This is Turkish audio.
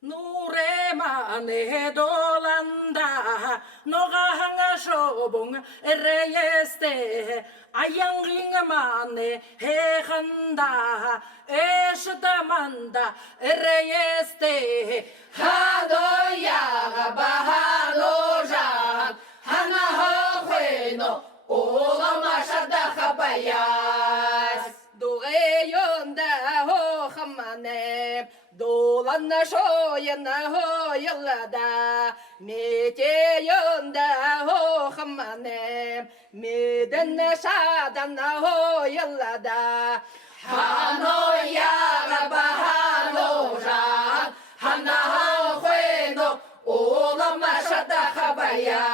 Nuremane dolanda, nogahanga shobong ereyeste, ayangling mane hehanda, eshdamanda ereyeste, hadoya bahalojan, hana hoeno, olama shada habayas, doreyonda ho hamane. Dolanna şoyana hoyalada, meteyonda ho hamanem, medenne şadana hoyalada. Hanoya rabahanojan, hana hoeno, olama şada habaya.